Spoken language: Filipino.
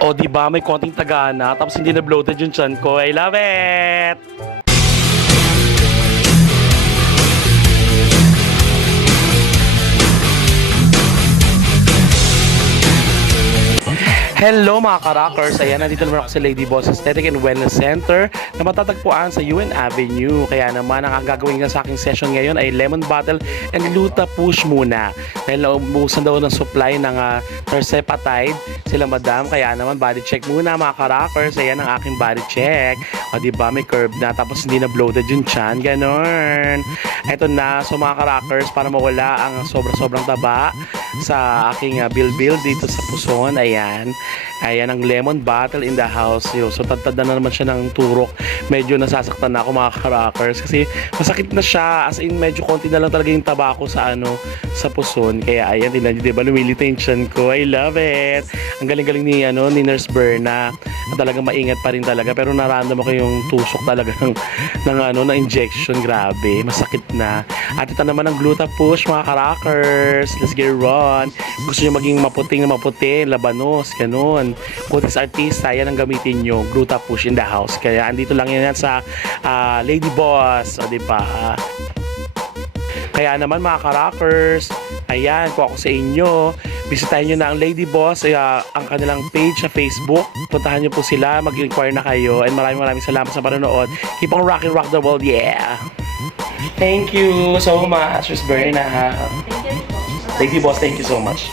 O, di ba may konting tagana, tapos hindi na bloated yung chan ko. I love it! Hello mga ka-rockers! Ayan, nandito naman ako sa Lady Boss Aesthetic and Wellness Center na matatagpuan sa UN Avenue. Kaya naman, ang gagawin nga sa aking session ngayon ay lemon bottle and luta push muna. Dahil naubusan daw ng supply ng tersepatide sila madam. Kaya naman, body check muna mga ka-rockers. Ayan ang aking body check. O diba, may curve na tapos hindi na bloated yung chan. Ganon. Eto na, so mga ka-rockers, para mawala ang sobrang taba sa aking bilbil dito sa puson. Ayan. Ayan ang lemon bottle in the house. So tadtad na naman siya ng turok. Medyo nasasaktan na ako mga ka-rockers kasi masakit na siya. As in medyo konti na lang talaga yung tabako sa sa puson. Kaya ayan, tingnan niyo, diba lumilita yung chan ko. I love it. Ang galing-galing ni ni Nurse Berna. Talagang maingat pa rin talaga, pero nararamdaman ko yung tusok talaga ng injection. Grabe, masakit na. At ito naman ang Gluta Push mga ka-rockers. Let's get on. Gusto nyo maging maputi, labanos, ganun. Kutis artista, yan ang gamitin nyo. Gluta Push in the house. Kaya andito lang yan sa Lady Boss, o diba? Kaya naman mga ka-rockers, ayan, kung ako sa inyo, bisitahin nyo na ang Lady Boss, ang kanilang page sa Facebook. Puntahan nyo po sila, mag-inquire na kayo. And maraming salamat sa panonood. Keep on rocking, rock the world, yeah! Thank you so much, Miss Berna. Thank you po. Lady Boss, thank you so much.